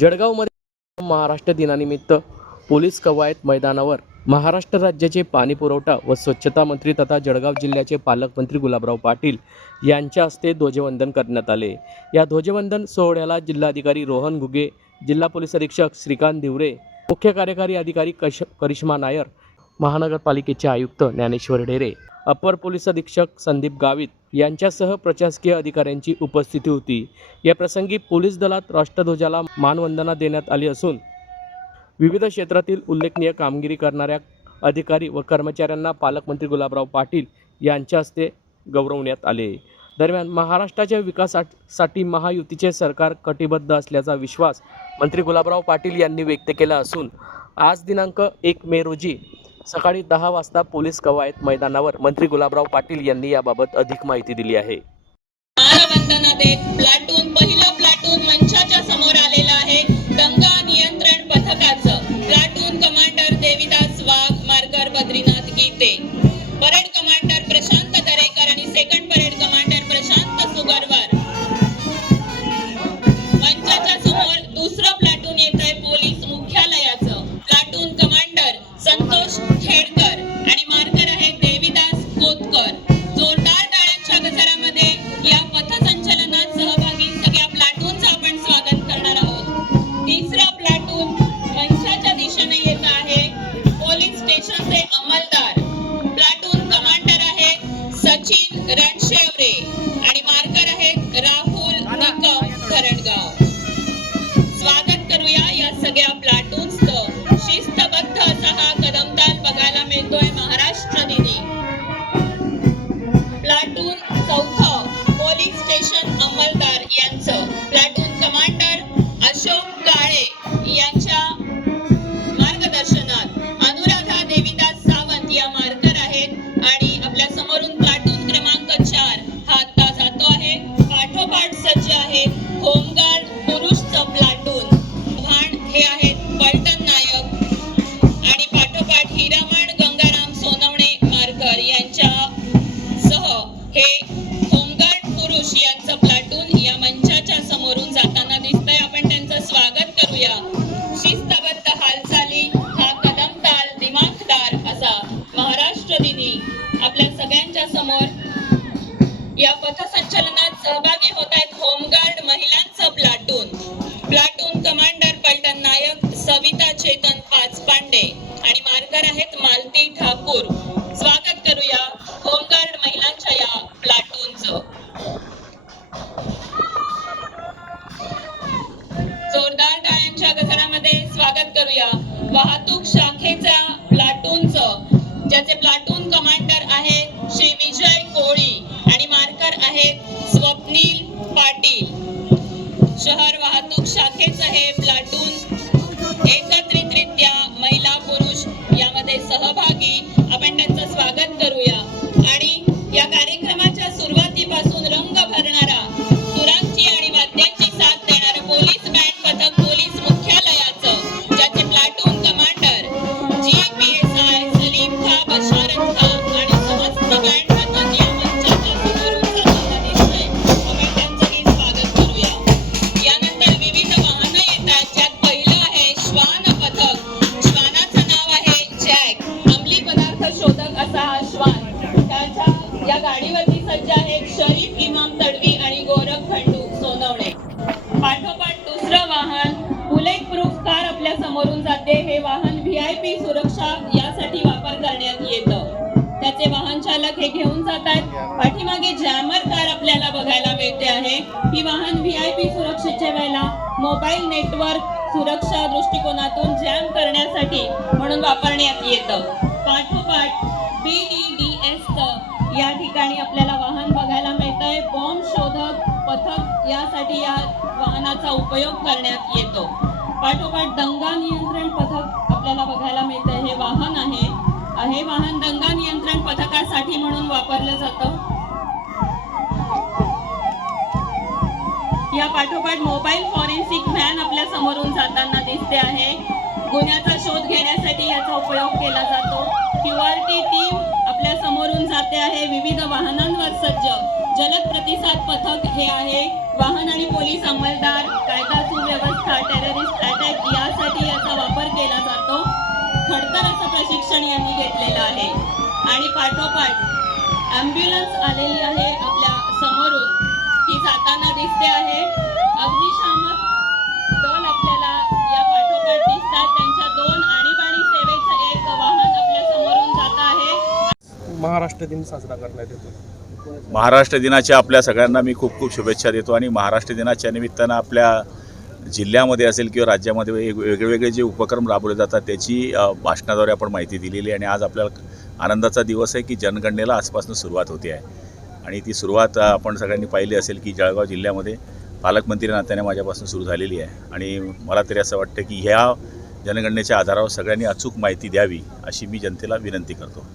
जळगावमध्ये महाराष्ट्र दिनानिमित्त पोलीस कवायत मैदानावर महाराष्ट्र राज्याचे पाणी पुरवठा व स्वच्छता मंत्री तथा जळगाव जिल्ह्याचे पालकमंत्री गुलाबराव पाटील यांच्या हस्ते ध्वजवंदन करण्यात आले। या ध्वजवंदन सोहळ्याला जिल्हाधिकारी रोहन घुगे, जिल्हा पोलीस अधीक्षक श्रीकांत दिवरे, मुख्य कार्यकारी अधिकारी करिश्मा नायर, महानगरपालिकेचे आयुक्त ज्ञानेश्वर ढेरे, अपर पोलीस अधीक्षक संदीप गावित यांच्यासह प्रशासकीय अधिकाऱ्यांची उपस्थिती होती। या प्रसंगी पोलीस दलात राष्ट्रध्वजाला मानवंदना देण्यात आली असून विविध क्षेत्रातील उल्लेखनीय कामगिरी करणाऱ्या अधिकारी व कर्मचाऱ्यांना पालकमंत्री गुलाबराव पाटील यांच्या हस्ते गौरवण्यात आले। दरम्यान महाराष्ट्राच्या विकासासाठी महायुतीचे सरकार कटिबद्ध असल्याचा विश्वास मंत्री गुलाबराव पाटील यांनी व्यक्त केला असून आज दिनांक 1 मे रोजी सकाळी 10 वाजता पोलीस कवायत मैदानावर मंत्री गुलाबराव पाटील यांनी याबाबत अधिक माहिती दिली आहे। पहिला प्लाटून मंचाच्या समोर आलेला आहे। दंगा नियंत्रण पथकाचं platoon commander Devidas Wagh, marker Badrinath Gite, parade commander Prashant Darekar आणि second parade commander Prashant Sugarwar. मंचाच्या समोर दुसरं प्लाटून येत आहे पोलीस मुख्यालयाचं। प्लाटून कमांडर संतोष खेडकर आणि मार्कर आहे देविदास कोतकर। जोरदार टाळ्यांच्या गजरामध्ये या पथसंचलनात सहभागी सगळ्या प्लाटूनचं आपण स्वागत करणार आहोत। तिसरा प्लाटून मंचाच्या दिशेने येत आहे पोलीस स्टेशनचे अंमलदार। प्लाटून कमांडर आहे सचिन रणशेवरे आणि मार्कर आहेत राहुल निकम धरणगाव। स्वागत करूया या सगळ्या प्लाटून्सचं। शिस्तबद्ध असा हा कदमताल बघायला मिळतोय महाराष्ट्र दिनी। प्लाटून चौथं पोलीस स्टेशन अंमलदार यांचं प्लाटून कमांडर अशोक काळे यांच्या मार्गदर्शनात अनुराधा देविदास सावंत या मार्कर आहेत आणि आपल्या समोरून प्लाटून क्रमांक 4 हा आता जातो आहे। पाठोपाठ सज्ज आहे होमगार्ड पुरुषचं प्लाटून। भाण हे आहेत पलटण नायक आणि पाठोपाठ हिरामण गंगाराम सोनवणे मार्कर यांच्या सह हे होमगार्ड पुरुष यांचं प्लाटून या मंचाच्या समोरून जाताना दिसतंय। आपण त्यांचं स्वागत करूया। शिस्तबद्ध हालचाली हा कदमताल दिमाखदार असा महाराष्ट्र दिनी आपल्या सगळ्यांच्या समोर या पथसंचलनात सहभागी होत आहेत होमगार्ड महिलांचं प्लाटून। प्लाटून कमांडर पलटण नायक सविता चेतन पाचपांडे आणि मार्कर आहेत मालती ठाकूर। स्वागत करूया होमगार्ड महिलांच्या या प्लाटूनचं। जोरदार टाळ्यांच्या गजरामध्ये स्वागत करूया वाहतूक शाखेच्या प्लाटूनचं, ज्याचे प्लाटून कमांडर आहेत श्री विजय कोळी आणि मार्कर आहेत स्वप्नील पाटील। शहर वाहतूक शाखेचं हे प्लाटून एकत्रितरित्या महिला पुरुष यामध्ये सहभागी। आपण त्यांचं स्वागत करूया आणि या कार्यक्रमाच्या सुरुवातीपासून रंग भरणारा सुरांची आणि वाद्यांची साथ देणारं पोलीस बँड पथक पोलीस मुख्यालयाचं, ज्याचे प्लाटून कमांडर GPSI सलीम खा, बशारत खा आणि समस्त बँड पथक या मंचाच्या समोरून जाताना दिसतंय। आपण त्यांचंही स्वागत करूया। यानंतर विविध वाहनं येतात, ज्यात पहिलं आहे श्वान पथक। श्वानाचं नाव आहे जॅक, अंमली पदार्थ शोधक असा हा श्वान। त्याच्या या गाडीवरती सज्ज आहेत शरीफ इमाम तडवी आणि गोरख खंडू सोनवणे। पाठोपाठ दुसरं वाहन बुलेट प्रूफ कार आपल्या समोरून जाते। हे वाहन VIP सुरक्षा यासाठी वापर करण्यात येतं। त्याचे वाहन चालक हे घेऊन जात आहेत। पाठीमागे जॅमर कार आपल्याला बघायला मिळते आहे। ही वाहन VIP सुरक्षेच्या वेळेला मोबाईल नेटवर्क सुरक्षा दृष्टिकोनातून जॅम करण्यासाठी म्हणून वापरण्यात येतं। पाठोपाठ BDDS या ठिकाणी आपल्याला वाहन बघायला मिळतंय। बॉम्ब शोधक पथक यासाठी या वाहनाचा उपयोग करण्यात येतो। पाठोपाठ दंगा नियंत्रण पथक आपल्याला बघायला मिळतंय। हे वाहन आहे, हे वाहन दंगा नियंत्रण पथकासाठी म्हणून वापरलं जातं। या पाठोपाठ मोबाईल फॉरेन्सिक व्हॅन आपल्या समोरून जाताना दिसते आहे। गुन्ह्याचा शोध घेण्यासाठी याचा उपयोग केला जातो। QRT टीम आपल्या समोरून जाते आहे. विविध वाहनांवर सज्ज जलद प्रतिसाद पथक हे आहे. वाहन आणि पोलीस अंमलदार, कायदा सुव्यवस्था, टेररिस्ट अटॅक यासाठी याचा वापर केला जातो. खडतर असं प्रशिक्षण यांनी घेतलेलं आहे. आणि पाठोपाठ ॲम्ब्युलन्स आलेली आहे आपल्या समोरून, ही जाताना दिसते आहे. अग्निशामक दल आपल्याला या पाठोपाठ दिसतात. त्यांच्या 2 आणीबाणी सेवेचं एक वाहन आपल्या समोरून जात आहे. महाराष्ट्र दिन साजरा करण्यात येतो. महाराष्ट्र दिनाच्या आपल्या सगळ्यांना मी खूप खूप शुभेच्छा देतो. आणि महाराष्ट्र दिनाच्या निमित्तानं आपल्या जिल्ह्यामध्ये असेल किंवा राज्यामध्ये वेगवेगळे जे उपक्रम राबवले जातात त्याची भाषणाद्वारे आपण माहिती दिलेली आहे. आणि आज आपल्याला आनंदाचा दिवस आहे की जनगणनेला आजपासून सुरुवात होते आहे. आणि ती सुरुवात आपण सगळ्यांनी पाहिली असेल की जळगाव जिल्ह्यामध्ये पालकमंत्री नात्याने माझ्यापासून सुरू झालेली आहे. आणि मला तरी असं वाटतं की ह्या जनगणनेच्या आधारावर सगळ्यांनी अचूक माहिती द्यावी अशी मी जनतेला विनंती करतो.